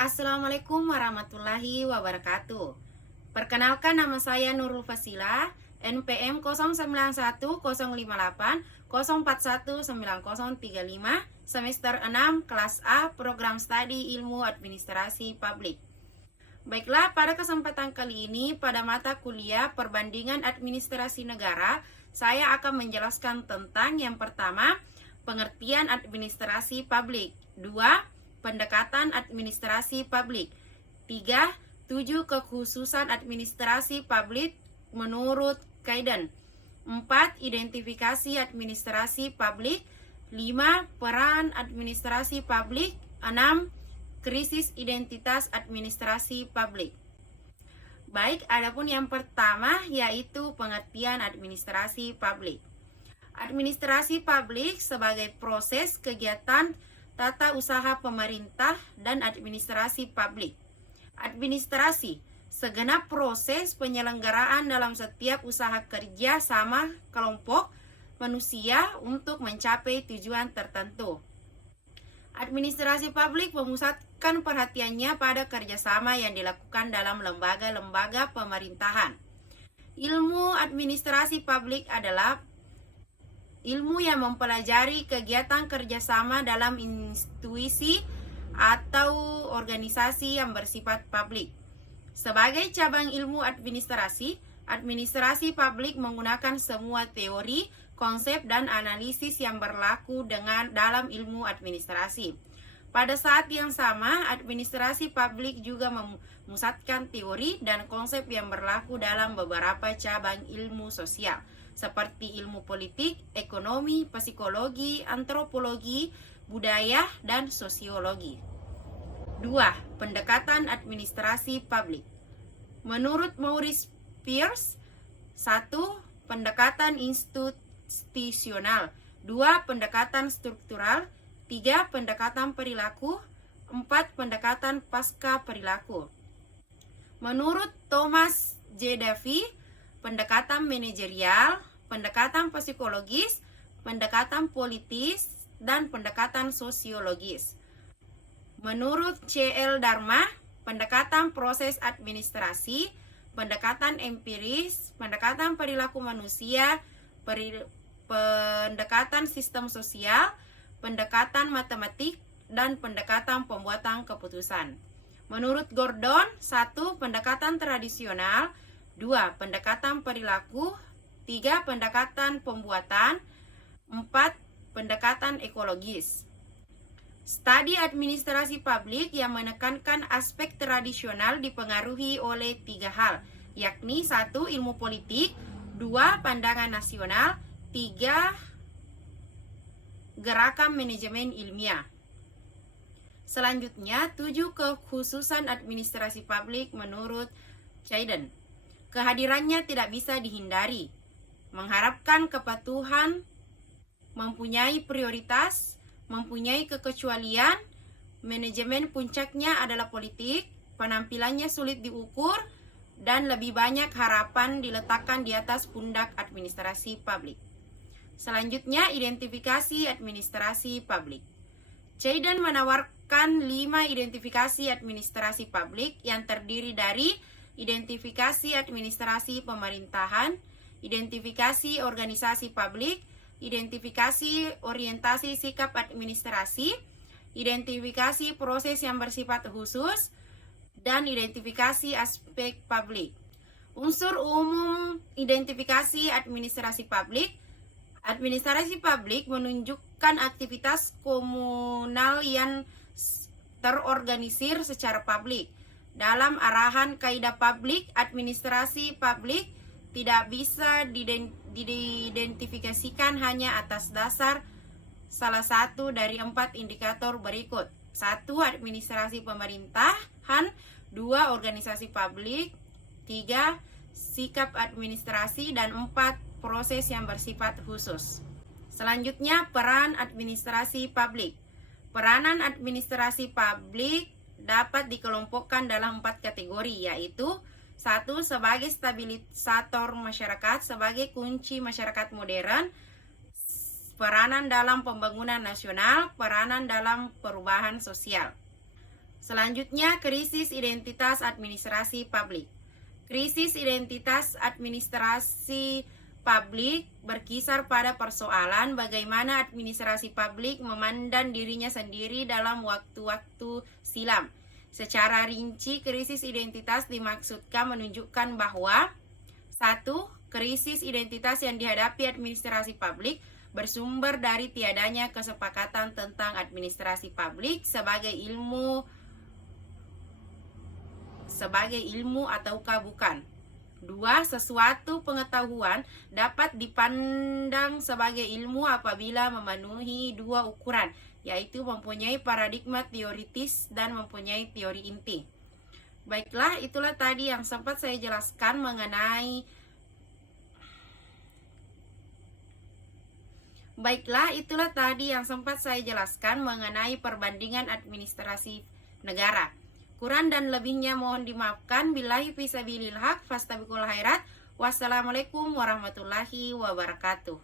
Assalamualaikum warahmatullahi wabarakatuh. Perkenalkan, nama saya Nurul Fasila, NPM 09105804190035, semester 6, kelas A, program studi ilmu administrasi publik. Baiklah, pada kesempatan kali ini pada mata kuliah perbandingan administrasi negara, saya akan menjelaskan tentang yang pertama, pengertian administrasi publik. 2. Pendekatan administrasi publik. 3. 7 kekhususan administrasi publik menurut Kaiden. 4. Identifikasi administrasi publik. 5. Peran administrasi publik. 6. Krisis identitas administrasi publik. Baik, adapun yang pertama yaitu pengertian administrasi publik. Administrasi publik sebagai proses kegiatan tata usaha pemerintah dan administrasi publik. Administrasi, segenap proses penyelenggaraan dalam setiap usaha kerja sama kelompok manusia untuk mencapai tujuan tertentu. Administrasi publik memusatkan perhatiannya pada kerjasama yang dilakukan dalam lembaga-lembaga pemerintahan. Ilmu administrasi publik adalah ilmu yang mempelajari kegiatan kerjasama dalam institusi atau organisasi yang bersifat publik. Sebagai cabang ilmu administrasi, administrasi publik menggunakan semua teori, konsep, dan analisis yang berlaku dalam ilmu administrasi. Pada saat yang sama, administrasi publik juga memusatkan teori dan konsep yang berlaku dalam beberapa cabang ilmu sosial, seperti ilmu politik, ekonomi, psikologi, antropologi, budaya, dan sosiologi. 2. Pendekatan administrasi publik. Menurut Maurice Pierce, 1. Pendekatan institusional. 2. Pendekatan struktural. 3. Pendekatan perilaku. 4. Pendekatan pasca perilaku. Menurut Thomas J. Davie, pendekatan manajerial, pendekatan psikologis, pendekatan politis, dan pendekatan sosiologis. Menurut C.L. Dharma, pendekatan proses administrasi, pendekatan empiris, pendekatan perilaku manusia, pendekatan sistem sosial, pendekatan matematik, dan pendekatan pembuatan keputusan. Menurut Gordon, 1. Pendekatan tradisional, 2. Pendekatan perilaku, 3. Pendekatan pembuatan, 4. Pendekatan ekologis. Studi administrasi publik yang menekankan aspek tradisional dipengaruhi oleh 3 hal, yakni 1. Ilmu politik, 2. Pandangan nasional, 3. Gerakan manajemen ilmiah. Selanjutnya, 7 kekhususan administrasi publik menurut Kaiden. Kehadirannya tidak bisa dihindari, mengharapkan kepatuhan, mempunyai prioritas, mempunyai kekecualian, manajemen puncaknya adalah politik, penampilannya sulit diukur, dan lebih banyak harapan diletakkan di atas pundak administrasi publik. Selanjutnya, identifikasi administrasi publik. Kaiden menawarkan 5 identifikasi administrasi publik yang terdiri dari identifikasi administrasi pemerintahan, identifikasi organisasi publik, identifikasi orientasi sikap administrasi, identifikasi proses yang bersifat khusus, dan identifikasi aspek publik. Unsur umum identifikasi administrasi publik. Administrasi publik menunjukkan aktivitas komunal yang terorganisir secara publik. Dalam arahan kaidah publik, administrasi publik tidak bisa diidentifikasikan hanya atas dasar salah satu dari 4 indikator berikut. 1. Administrasi pemerintahan. 2. Organisasi publik. 3. Sikap administrasi. Dan 4. Proses yang bersifat khusus. Selanjutnya, peran administrasi publik. Peranan administrasi publik dapat dikelompokkan dalam 4 kategori, yaitu 1. Sebagai stabilisator masyarakat, sebagai kunci masyarakat modern, peranan dalam pembangunan nasional, peranan dalam perubahan sosial. Selanjutnya, krisis identitas administrasi publik. Krisis identitas administrasi publik berkisar pada persoalan bagaimana administrasi publik memandang dirinya sendiri dalam waktu-waktu silam. Secara rinci, krisis identitas dimaksudkan menunjukkan bahwa 1. Krisis identitas yang dihadapi administrasi publik bersumber dari tiadanya kesepakatan tentang administrasi publik sebagai ilmu ataukah bukan. 2. Sesuatu pengetahuan dapat dipandang sebagai ilmu apabila memenuhi dua ukuran, yaitu mempunyai paradigma teoritis dan mempunyai teori inti. Baiklah, itulah tadi yang sempat saya jelaskan mengenai perbandingan administrasi negara. Kurang dan lebihnya mohon dimaafkan. Billahi fisabilil haq, fastabiqul khairat. Wassalamualaikum warahmatullahi wabarakatuh.